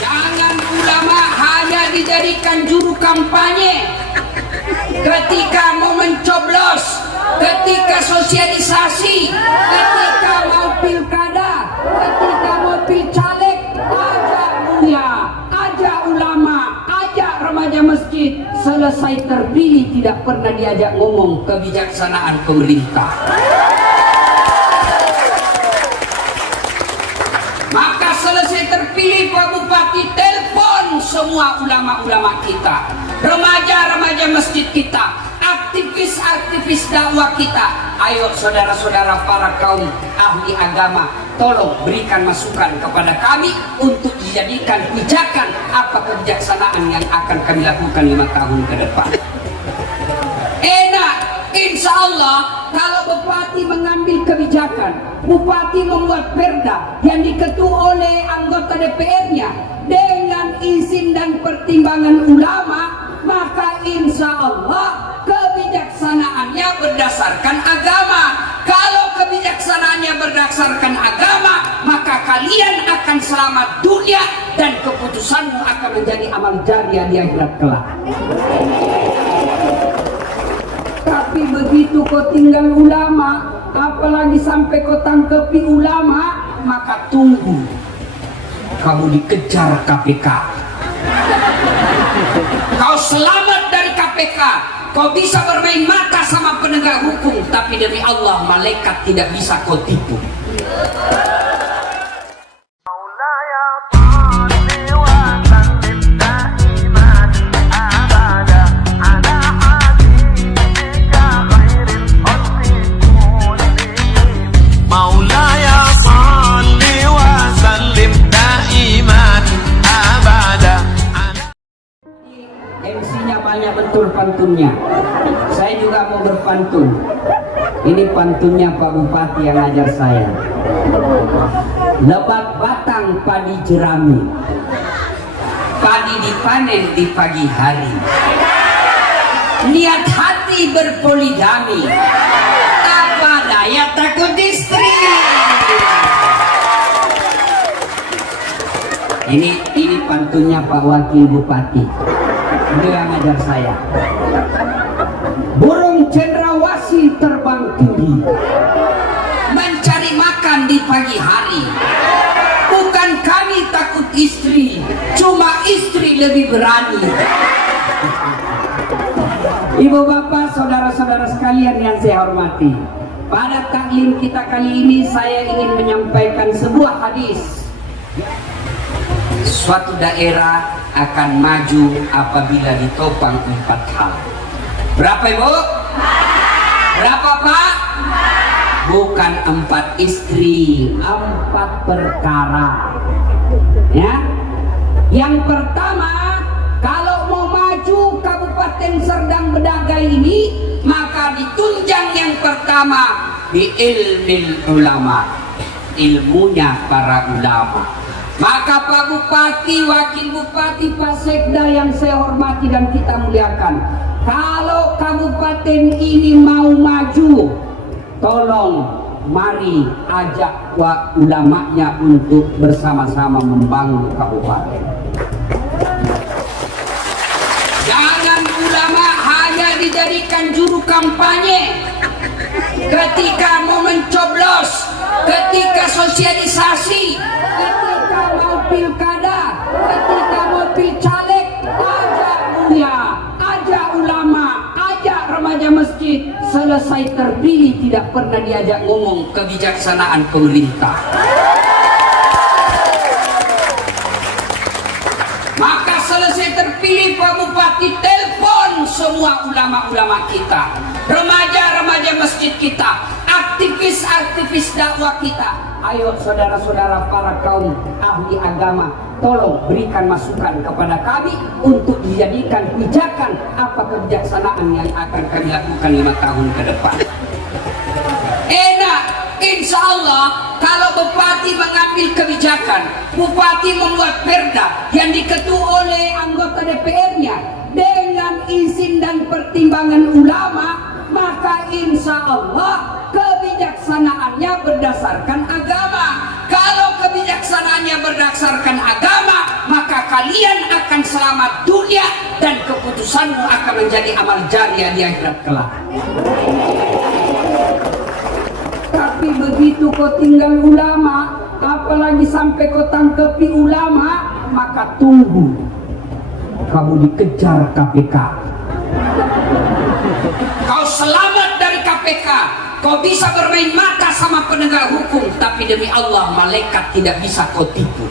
Jangan ulama hanya dijadikan juru kampanye ketika mau mencoblos, ketika sosialisasi, ketika mau pilkada, ketika mau pilcaleg. Ajak mulia, ajak ulama, ajak remaja masjid. Selesai terpilih tidak pernah diajak ngomong kebijaksanaan pemerintah. Maka selesai terpilih Pak Bupati, telepon semua ulama-ulama kita, remaja-remaja masjid kita, aktivis-aktivis dakwah kita. Ayo saudara-saudara para kaum ahli agama, tolong berikan masukan kepada kami untuk dijadikan pijakan apa kebijaksanaan yang akan kami lakukan 5 tahun ke depan. Enak, insya Allah kalau bupati mengambil kebijakan, bupati membuat perda yang diketuai oleh anggota DPR-nya dengan izin dan pertimbangan ulama, maka insya Allah kebijaksanaannya berdasarkan agama. Kalau kebijaksanaannya berdasarkan agama, maka kalian akan selamat dunia dan keputusanmu akan menjadi amal jariah di akhirat kelak. Tapi begitu kau tinggal ulama, apalagi sampai kau tangkepi ulama, maka tunggu kamu dikejar KPK. Kau selamat dari KPK, kau bisa bermain mata sama penegak hukum, tapi demi Allah malaikat tidak bisa kau tipu. MC-nya banyak betul pantunnya. Saya juga mau berpantun. Ini pantunnya Pak Bupati yang ajar saya. Lebat batang padi jerami, padi dipanen di pagi hari. Niat hati berpoligami, apa daya takut istri. Ini pantunnya Pak Wakil Bupati. Dia ngajar saya. Burung cendrawasih terbang tinggi, mencari makan di pagi hari. Bukan kami takut istri, cuma istri lebih berani. Ibu bapak, saudara-saudara sekalian yang saya hormati, pada taklim kita kali ini saya ingin menyampaikan sebuah hadis. Suatu daerah akan maju apabila ditopang 4 hal. Berapa ibu? Berapa pak? Bukan 4 istri, 4 perkara. Ya. Yang pertama, kalau mau maju Kabupaten Serdang Bedagai ini, maka ditunjang yang pertama di ilmil ulama, ilmunya para ulama. Maka Pak Bupati, Wakil Bupati, Pak Sekda yang saya hormati dan kita muliakan, kalau kabupaten ini mau maju, tolong mari ajak ulamanya untuk bersama-sama membangun kabupaten. Jangan ulama hanya dijadikan juru kampanye ketika mau mencoblos, ketika sosialisasi, ketika mau pilkada, ketika mau pilcaleg. Ajak mulia, ajak ulama, ajak remaja masjid. Selesai terpilih tidak pernah diajak ngomong kebijaksanaan pemerintah. Maka selesai terpilih Pak Bupati, telepon semua ulama-ulama kita, remaja-remaja masjid kita, aktivis-aktivis dakwah kita. Ayo saudara-saudara para kaum ahli agama, tolong berikan masukan kepada kami untuk dijadikan pijakan apa kebijaksanaan yang akan kami lakukan 5 tahun ke depan. Enak, insya Allah kalau bupati mengambil kebijakan, bupati membuat perda yang diketuai oleh anggota DPR-nya dengan izin dan pertimbangan ulama, maka insya Allah kebijaksanaannya berdasarkan agama. Kalau kebijaksanaan pelaksananya berdasarkan agama, maka kalian akan selamat dunia dan keputusanmu akan menjadi amal jariah di akhirat kelak. Tapi begitu kau tinggal ulama, apalagi sampai kau tangkepi ulama, maka tunggu kamu dikejar KPK. Kau selamat dari KPK, kau bisa bermain mata sama penegak hukum, tapi demi Allah malaikat tidak bisa kau tipu.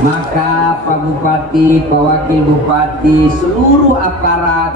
Maka Pak Bupati, Pak Wakil Bupati, seluruh aparat,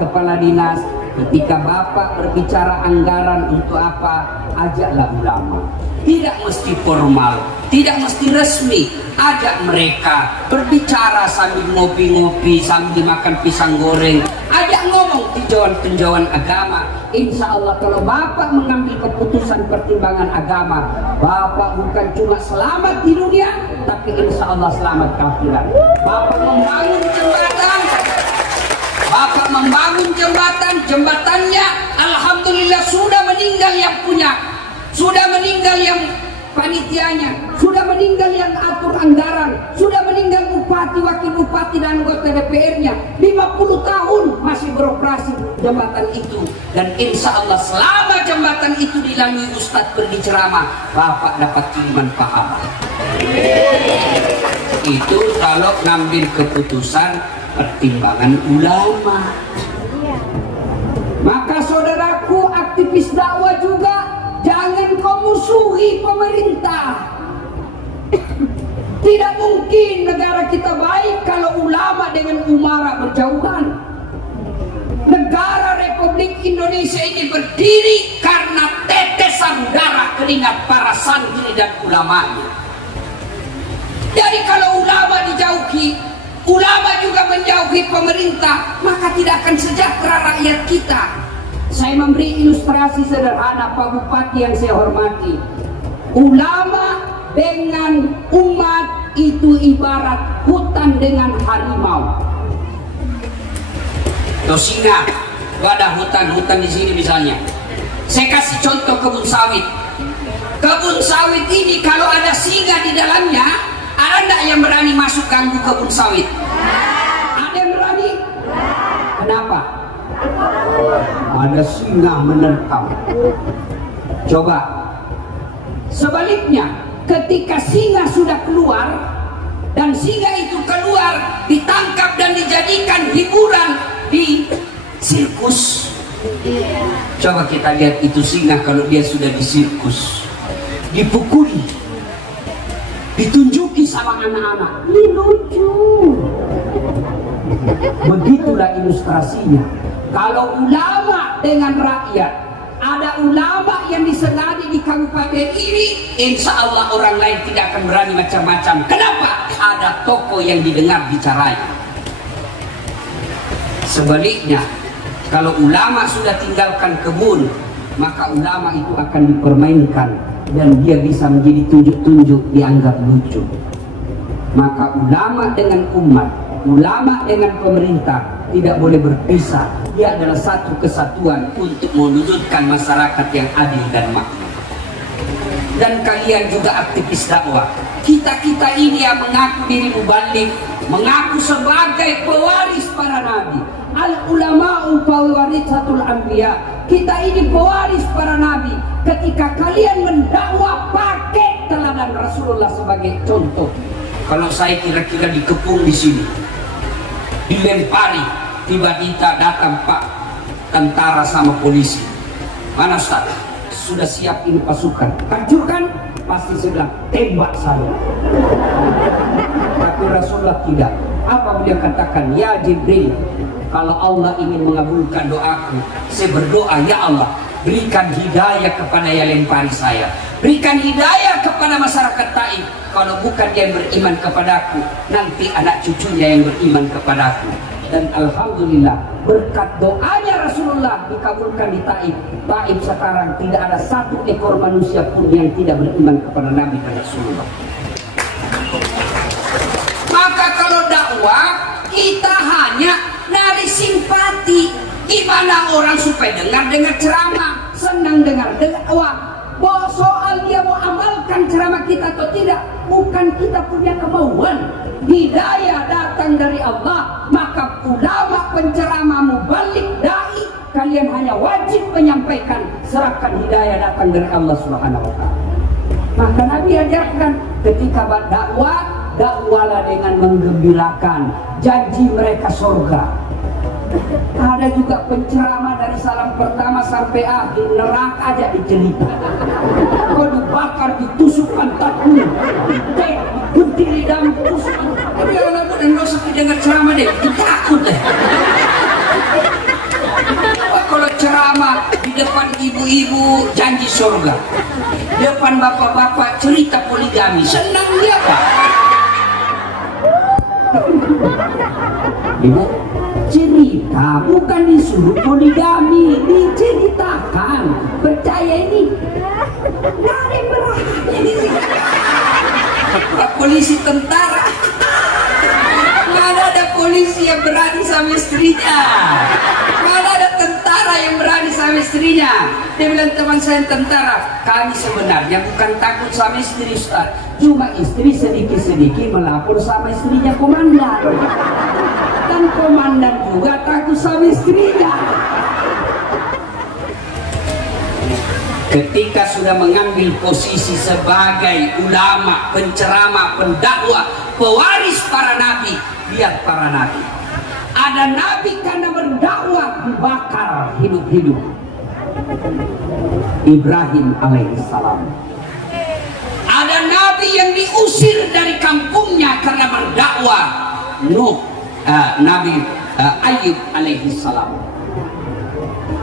kepala dinas, ketika Bapak berbicara anggaran untuk apa, ajaklah ulama. Tidak mesti formal, tidak mesti resmi. Ajak mereka berbicara sambil ngopi-ngopi, sambil makan pisang goreng. Ajak ngomong tinjauan-tinjauan agama. Insya Allah kalau Bapak mengambil keputusan pertimbangan agama, Bapak bukan cuma selamat di dunia, tapi insya Allah selamat ke akhirat. Bapak membangun jembatan, Bapak membangun jembatannya alhamdulillah sudah meninggal yang punya, sudah meninggal yang panitianya, sudah meninggal yang atur anggaran, sudah meninggal bupati, wakil bupati dan anggota DPR-nya. 50 tahun masih beroperasi jembatan itu, dan insya Allah selama jembatan itu dilalui Ustadz pergi ceramah, Bapak dapat kiriman pahala. Itu kalau ngambil keputusan pertimbangan ulama. Maka saudaraku aktivis dakwah juga, jangan kau musuhi pemerintah. Tidak mungkin negara kita baik kalau ulama dengan umara berjauhan. Negara Republik Indonesia ini berdiri karena tetesan darah keringat para santri dan ulamanya. Jadi kalau ulama dijauhi, ulama juga menjauhi pemerintah, maka tidak akan sejahtera rakyat kita. Saya memberi ilustrasi sederhana, Pak Bupati yang saya hormati. Ulama dengan umat itu ibarat hutan dengan harimau. Tuh singa, ada hutan di sini misalnya. Saya kasih contoh kebun sawit. Kebun sawit ini kalau ada singa di dalamnya, ada enggak yang berani masuk ganggu kebun sawit? Ada yang berani? Kenapa? Ada singa menerkam. Coba sebaliknya, ketika singa sudah keluar dan singa itu keluar ditangkap dan dijadikan hiburan di sirkus. Coba kita lihat itu singa kalau dia sudah di sirkus, dipukuli, ditunjuki sama anak-anak, ini lucu. Begitulah ilustrasinya. Kalau ulama dengan rakyat, ada ulama yang disenadi di kabupaten ini, insya Allah orang lain tidak akan berani macam-macam. Kenapa? Ada tokoh yang didengar bicaranya. Sebaliknya, kalau ulama sudah tinggalkan kebun, maka ulama itu akan dipermainkan dan dia bisa menjadi tunjuk-tunjuk, dianggap lucu. Maka ulama dengan umat, ulama dengan pemerintah tidak boleh berpisah. Dia adalah satu kesatuan untuk mewujudkan masyarakat yang adil dan makmur. Dan kalian juga aktivis dakwah, kita ini yang mengaku diri mubalik, mengaku sebagai pewaris para nabi. Al ulama'u fawarithatul anbiya. Kita ini pewaris para nabi. Ketika kalian mendakwah, pakai teladan Rasulullah sebagai contoh. Kalau saya kira-kira dikepung di sini, dilempari, tiba-tiba datang Pak tentara sama polisi. Mana Ustaz? Sudah siap ini pasukan. Hancurkan? Pasti saya bilang, tembak saya. Tapi Rasulullah tidak. Apa beliau katakan? Ya Jibril, kalau Allah ingin mengabulkan doaku, saya berdoa, ya Allah, berikan hidayah kepada yang lempari saya. Berikan hidayah kepada masyarakat Taif. Kalau bukan dia yang beriman kepadaku, nanti anak cucunya yang beriman kepadaku. Dan alhamdulillah, berkat doanya Rasulullah dikabulkan di Taif. Taif sekarang tidak ada satu ekor manusia pun yang tidak beriman kepada Nabi dan Rasulullah. Maka kalau dakwah, kita hanya narik simpati. Gimana orang supaya dengar ceramah, senang dengar dakwah. Bahwa soal dia mau amal mengamalkan ceramah kita atau tidak bukan kita punya kemauan. Hidayah datang dari Allah. Maka ulama, penceramah, mubalik, dai, kalian hanya wajib menyampaikan, serahkan hidayah datang dari Allah Subhanahu wa taala. Maka Nabi ajarkan ketika berdakwah, dakwalah dengan menggembirakan, janji mereka surga. Ada juga penceramah dari salam pertama sampai akhir neraka aja dicerita. Kau dibakar, ditusuk pantatmu, digunting lidahmu, tusuk. Tapi kalau dan gak usah dengar ceramah deh, itu takut deh. Kalau ceramah di depan ibu-ibu janji surga, depan bapak-bapak cerita poligami, senang dia Pak. Ibu cerita bukan disuruh poligami, diceritakan. Percaya ini nggak ada yang berani di sini. Polisi, tentara, mana ada polisi yang berani sama istrinya, mana ada tentara yang berani sama istrinya. Dia bilang, teman saya tentara, kami sebenarnya bukan takut sama istri Ustaz, cuma istri sedikit-sedikit melapor sama istrinya komandan, dan komandan juga takut sama istrinya. Ketika sudah mengambil posisi sebagai ulama, penceramah, pendakwah, pewaris para nabi, lihat para nabi. Ada nabi karena berdakwah dibakar hidup-hidup. Ibrahim alaihissalam. Ada nabi yang diusir dari kampungnya karena berdakwah. Nabi Ayub alaihissalam.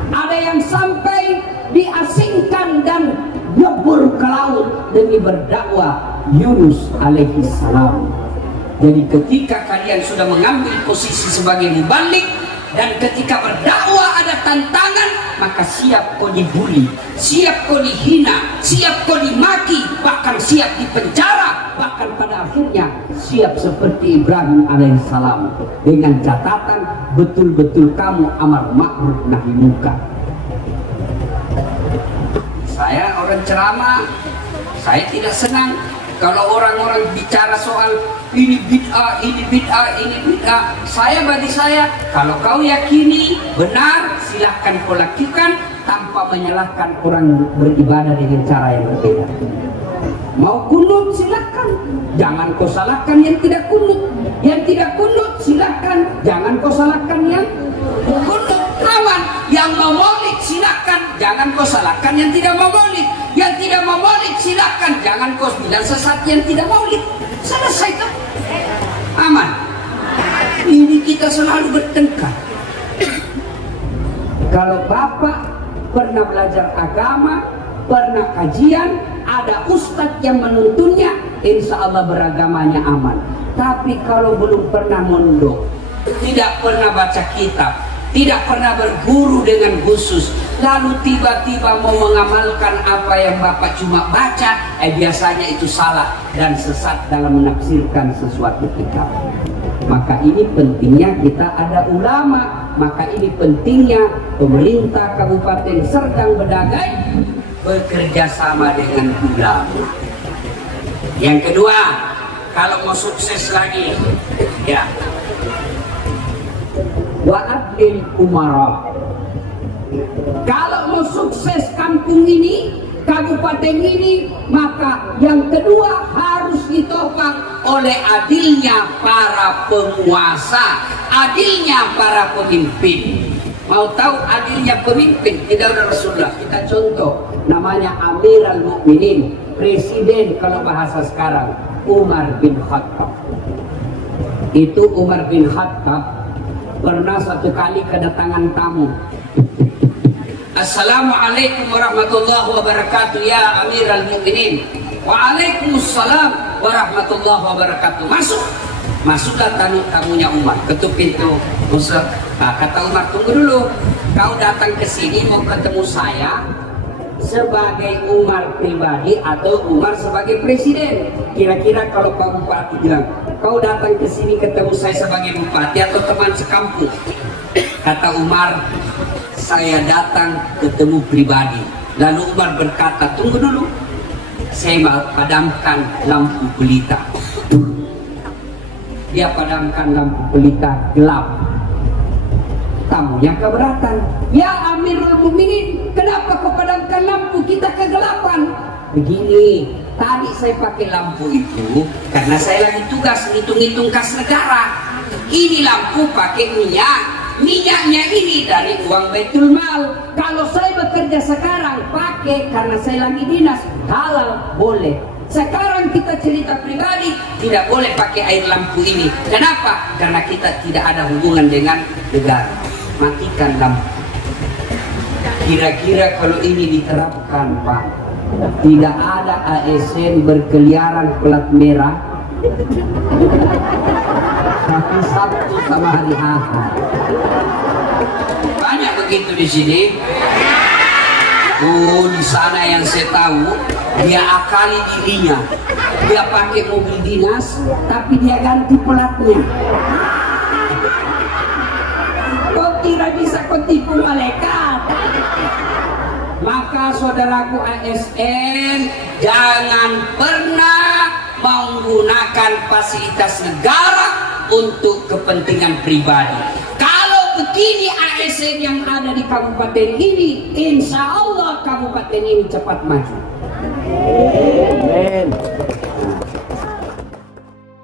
Ada yang sampai diasingkan dan nyebur ke laut demi berdakwah, Yunus alaihissalam. Jadi ketika kalian sudah mengambil posisi sebagai mubalik dan ketika berdakwah ada tantangan, maka siap kau dibully, siap kau dihina, siap kau dimaki, bahkan siap dipenjara, bahkan pada akhirnya siap seperti Ibrahim alaihissalam, dengan catatan betul-betul kamu amar ma'ruf nahi munkar. Saya orang ceramah, saya tidak senang kalau orang-orang bicara soal ini bid'ah, ini bid'ah, ini bid'ah. Bagi saya, kalau kau yakini benar, silahkan kau lakukan tanpa menyalahkan orang beribadah dengan cara yang berbeda. Mau kunut silahkan, jangan kau salahkan yang tidak kunut. Yang tidak kunut silahkan, jangan kau salahkan yang kunut. Aman. Yang mau maulid silahkan, jangan kau salahkan yang tidak mau maulid. Yang tidak mau maulid silahkan, jangan kau bilang sesat yang tidak maulid. Selesai itu, aman. Ini kita selalu bertengkar. Kalau bapak pernah belajar agama, pernah kajian, ada ustadz yang menuntunnya, insya Allah beragamanya aman. Tapi kalau belum pernah mondok, tidak pernah baca kitab, tidak pernah berguru dengan khusus, lalu tiba-tiba mau mengamalkan apa yang bapak cuma baca, biasanya itu salah dan sesat dalam menafsirkan sesuatu kitab. Maka ini pentingnya kita ada ulama, maka ini pentingnya pemerintah Kabupaten Serdang Bedagai bekerja sama dengan ulama. Yang kedua, kalau mau sukses lagi, ya, wa'adlil umara. Kalau mau sukses kampung ini, kabupaten ini, maka yang kedua harus ditopang oleh adilnya para penguasa, adilnya para pemimpin. Mau tahu adilnya pemimpin? Tidak ada Rasulullah. Kita contoh, namanya Amirul Mukminin, presiden kalau bahasa sekarang, Umar bin Khattab. Itu Umar bin Khattab pernah satu kali kedatangan tamu. Assalamualaikum warahmatullahi wabarakatuh ya Amirul Mukminin. Waalaikumsalam warahmatullahi wabarakatuh. Masuklah tamunya Umar, ketuk pintu. Kata Umar, tunggu dulu, kau datang ke sini mau ketemu saya sebagai Umar pribadi atau Umar sebagai presiden? Kira-kira kalau Pak Bupati bilang, kau datang ke sini ketemu saya sebagai bupati atau teman sekampung? Kata Umar, saya datang ketemu pribadi. Lalu Umar berkata, tunggu dulu, saya padamkan lampu pelita. Dia padamkan lampu pelita, gelap. Tamunya keberatan. Ya Amirul Mukminin, kenapa kau padamkan lampu, kita kegelapan? Begini, tadi saya pakai lampu itu karena saya lagi tugas ngitung-ngitung kas negara. Ini lampu pakai minyak. Minyaknya ini dari uang Baitul Mal. Kalau saya bekerja sekarang pakai karena saya lagi dinas, halal boleh. Sekarang kita cerita pribadi, tidak boleh pakai air lampu ini. Kenapa? Karena kita tidak ada hubungan dengan negara. Matikan lampu. Kira-kira kalau ini diterapkan, Pak, tidak ada ASN berkeliaran pelat merah hari Sabtu sama hari Ahad. Banyak begitu di sini. Oh, di sana yang saya tahu, dia akali dirinya. Dia pakai mobil dinas, tapi dia ganti pelatnya. Kau kira bisa kau tipu malaikat? Maka saudaraku ASN, jangan pernah menggunakan fasilitas negara untuk kepentingan pribadi. Kalau begini ASN yang ada di kabupaten ini, insya Allah kabupaten ini cepat maju. Amen.